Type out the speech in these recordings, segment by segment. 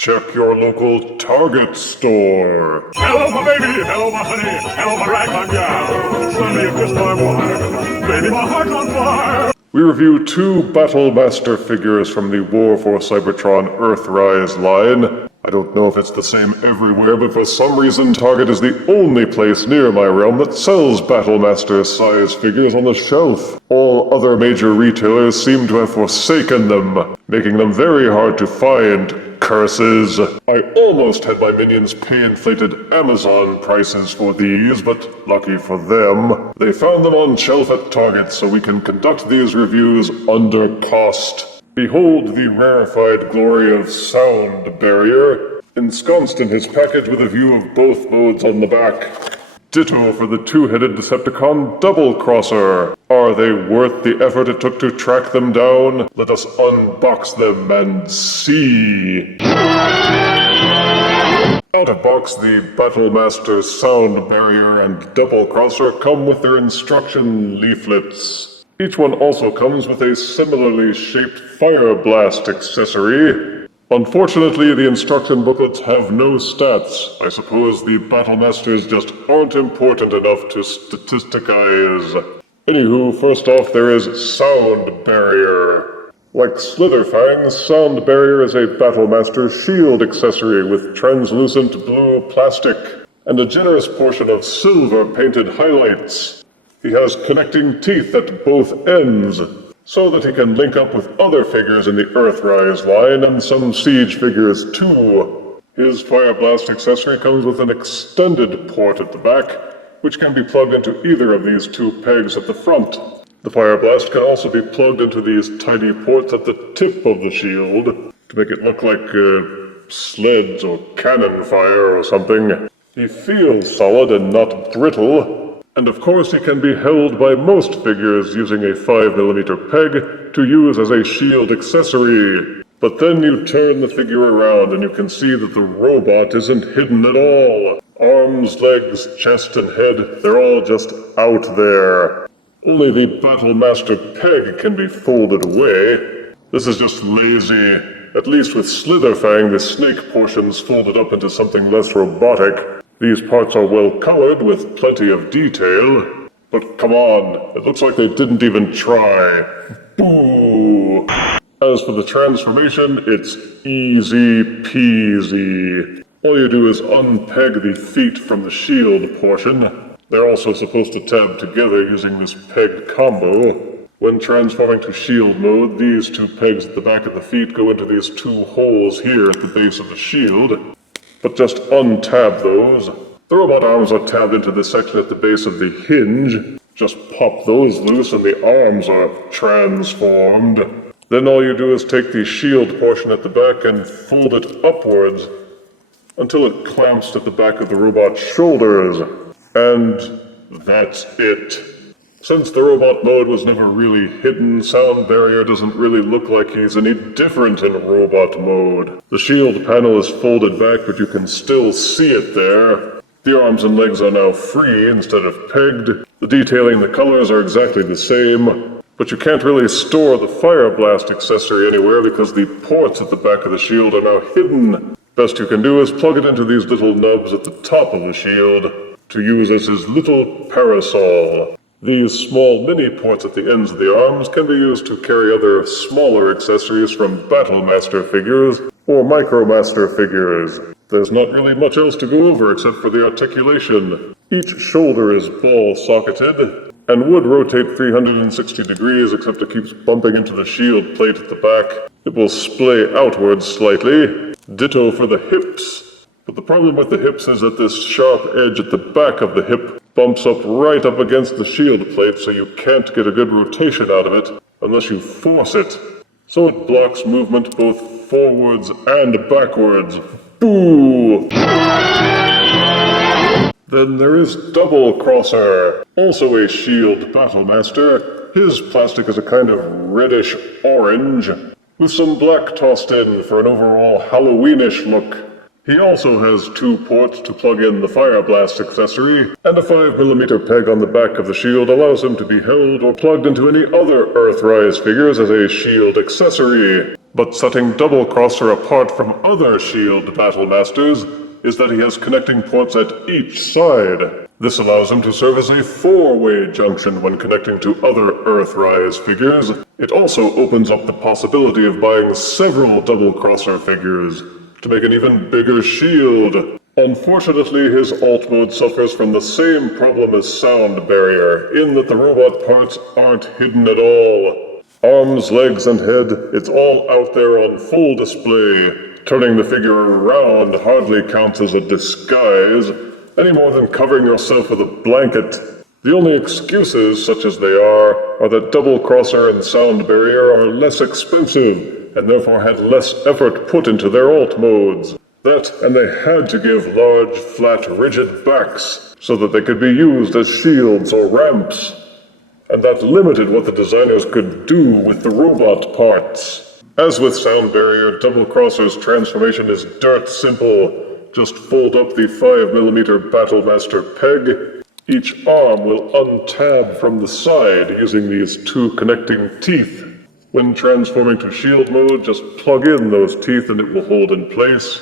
Check your local Target store. Hello, my baby. Hello, my honey. Hello, my ragtime gal. Suddenly you kissed my wife. Baby, my heart's on fire. We review 2 Battlemaster figures from the War for Cybertron Earthrise line. I don't know if it's the same everywhere, but for some reason Target is the only place near my realm that sells Battlemaster size figures on the shelf. All other major retailers seem to have forsaken them, making them very hard to find. Curses. I almost had my minions pay inflated Amazon prices for these, but lucky for them, they found them on shelf at Target, so we can conduct these reviews under cost. Behold the rarefied glory of Soundbarrier, ensconced in his package with a view of both modes on the back. Ditto for the 2-headed Decepticon Doublecrosser. Are they worth the effort it took to track them down? Let us unbox them and see. Out of box, the Battlemaster Soundbarrier and Doublecrosser come with their instruction leaflets. Each one also comes with a similarly shaped Fire Blast accessory. Unfortunately, the instruction booklets have no stats. I suppose the Battlemasters just aren't important enough to statisticize. Anywho, first off, there is Soundbarrier. Like Slitherfang, Soundbarrier is a Battlemaster shield accessory with translucent blue plastic and a generous portion of silver painted highlights. He has connecting teeth at both ends, so that he can link up with other figures in the Earthrise line and some Siege figures too. His Fire Blast accessory comes with an extended port at the back, which can be plugged into either of these 2 pegs at the front. The Fire Blast can also be plugged into these tiny ports at the tip of the shield, to make it look like sleds or cannon fire or something. He feels solid and not brittle. And of course he can be held by most figures using a 5mm peg to use as a shield accessory. But then you turn the figure around and you can see that the robot isn't hidden at all. Arms, legs, chest, and head, they're all just out there. Only the Battlemaster peg can be folded away. This is just lazy. At least with Slitherfang, the snake portion's folded up into something less robotic. These parts are well colored with plenty of detail, but come on, it looks like they didn't even try. Boo! As for the transformation, it's easy peasy. All you do is unpeg the feet from the shield portion. They're also supposed to tab together using this peg combo. When transforming to shield mode, these 2 pegs at the back of the feet go into these 2 holes here at the base of the shield. But just untab those. The robot arms are tabbed into the section at the base of the hinge. Just pop those loose and the arms are transformed. Then all you do is take the shield portion at the back and fold it upwards until it clamps at the back of the robot's shoulders. And that's it. Since the robot mode was never really hidden, Soundbarrier doesn't really look like he's any different in robot mode. The shield panel is folded back, but you can still see it there. The arms and legs are now free instead of pegged. The detailing and the colors are exactly the same, but you can't really store the Fire Blast accessory anywhere because the ports at the back of the shield are now hidden. Best you can do is plug it into these little nubs at the top of the shield to use as his little parasol. These small mini ports at the ends of the arms can be used to carry other smaller accessories from Battlemaster figures or Micromaster figures. There's not really much else to go over except for the articulation. Each shoulder is ball-socketed and would rotate 360 degrees, except it keeps bumping into the shield plate at the back. It will splay outwards slightly. Ditto for the hips. But the problem with the hips is that this sharp edge at the back of the hip bumps up right up against the shield plate, so you can't get a good rotation out of it unless you force it. So it blocks movement both forwards and backwards. Boo! Then there is Doublecrosser, also a shield Battlemaster. His plastic is a kind of reddish orange, with some black tossed in for an overall Halloweenish look. He also has 2 ports to plug in the Fire Blast accessory, and a 5mm peg on the back of the shield allows him to be held or plugged into any other Earthrise figures as a shield accessory. But setting Doublecrosser apart from other S.H.I.E.L.D. Battle Masters is that he has connecting ports at each side. This allows him to serve as a four-way junction when connecting to other Earthrise figures. It also opens up the possibility of buying several Doublecrosser figures to make an even bigger shield. Unfortunately, his alt mode suffers from the same problem as Soundbarrier, in that the robot parts aren't hidden at all. Arms, legs, and head, it's all out there on full display. Turning the figure around hardly counts as a disguise, any more than covering yourself with a blanket. The only excuses, such as they are that Doublecrosser and Soundbarrier are less expensive, and therefore had less effort put into their alt modes. That, and they had to give large, flat, rigid backs, so that they could be used as shields or ramps. And that limited what the designers could do with the robot parts. As with Soundbarrier, Doublecrosser's transformation is dirt simple. Just fold up the 5mm Battlemaster peg. Each arm will untab from the side using these two connecting teeth. When transforming to shield mode, just plug in those teeth and it will hold in place.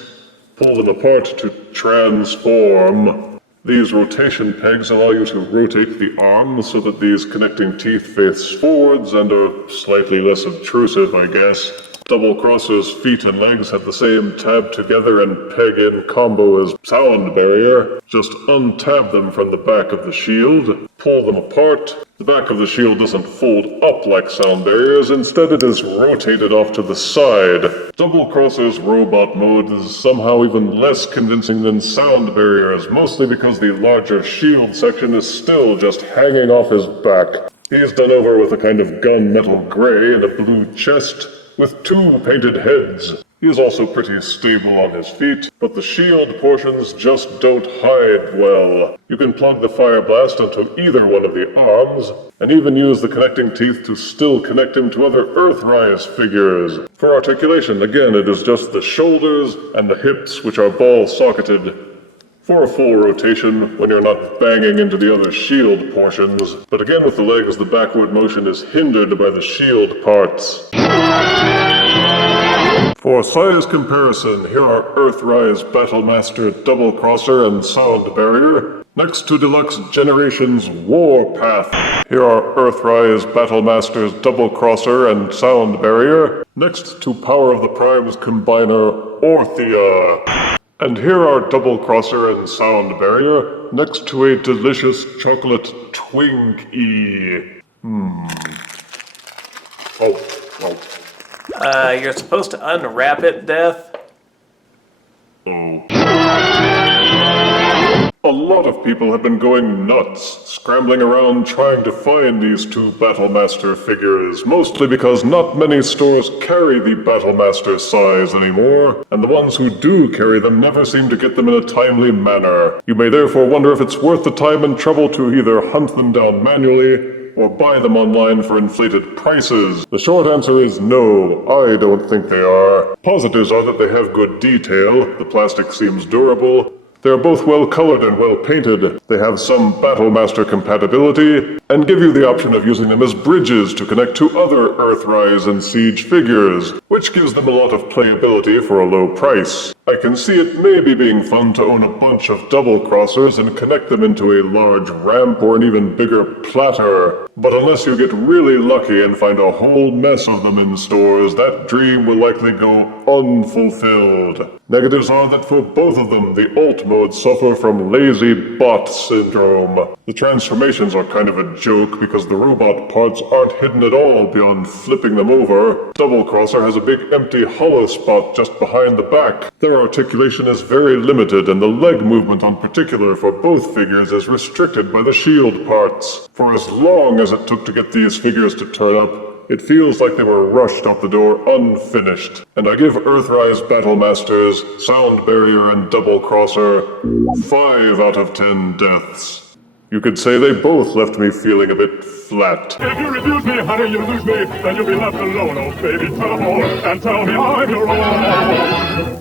Pull them apart to transform. These rotation pegs allow you to rotate the arms so that these connecting teeth face forwards and are slightly less obtrusive, I guess. Doublecrosser's feet and legs have the same tab together and peg in combo as Soundbarrier. Just untab them from the back of the shield, pull them apart. The back of the shield doesn't fold up like Soundbarrier's, instead it is rotated off to the side. Doublecrosser's robot mode is somehow even less convincing than Soundbarrier's, mostly because the larger shield section is still just hanging off his back. He's done over with a kind of gunmetal gray and a blue chest, with two painted heads. He is also pretty stable on his feet, but the shield portions just don't hide well. You can plug the fire blast onto either one of the arms, and even use the connecting teeth to still connect him to other Earthrise figures. For articulation, again, it is just the shoulders and the hips which are ball-socketed. For a full rotation, when you're not banging into the other shield portions. But again with the legs, the backward motion is hindered by the shield parts. For size comparison, here are Earthrise Battlemaster Doublecrosser and Soundbarrier, next to Deluxe Generations Warpath. Here are Earthrise Battlemasters Doublecrosser and Soundbarrier, next to Power of the Primes Combiner Orthia. And here are Doublecrosser and Soundbarrier, next to a delicious chocolate Twinkie. You're supposed to unwrap it, Death? A lot of people have been going nuts, scrambling around trying to find these two Battlemaster figures, mostly because not many stores carry the Battlemaster size anymore, and the ones who do carry them never seem to get them in a timely manner. You may therefore wonder if it's worth the time and trouble to either hunt them down manually, or buy them online for inflated prices. The short answer is no, I don't think they are. Positives are that they have good detail, the plastic seems durable, they are both well colored and well painted, they have some Battlemaster compatibility, and give you the option of using them as bridges to connect to other Earthrise and Siege figures, which gives them a lot of playability for a low price. I can see it maybe being fun to own a bunch of Doublecrossers and connect them into a large ramp or an even bigger platter. But unless you get really lucky and find a whole mess of them in stores, that dream will likely go unfulfilled. Negatives are that for both of them, the alt modes suffer from lazy bot syndrome. The transformations are kind of a joke because the robot parts aren't hidden at all beyond flipping them over. Doublecrosser has a big empty hollow spot just behind the back. Their articulation is very limited, and the leg movement in particular for both figures is restricted by the shield parts. For as long as it took to get these figures to turn up, it feels like they were rushed out the door unfinished. And I give Earthrise Battlemasters, Soundbarrier, and Doublecrosser 5 out of 10 deaths. You could say they both left me feeling a bit flat. If you refuse me, honey, you lose me, then you'll be left alone, oh baby. Tell them all, and tell me I'm your own.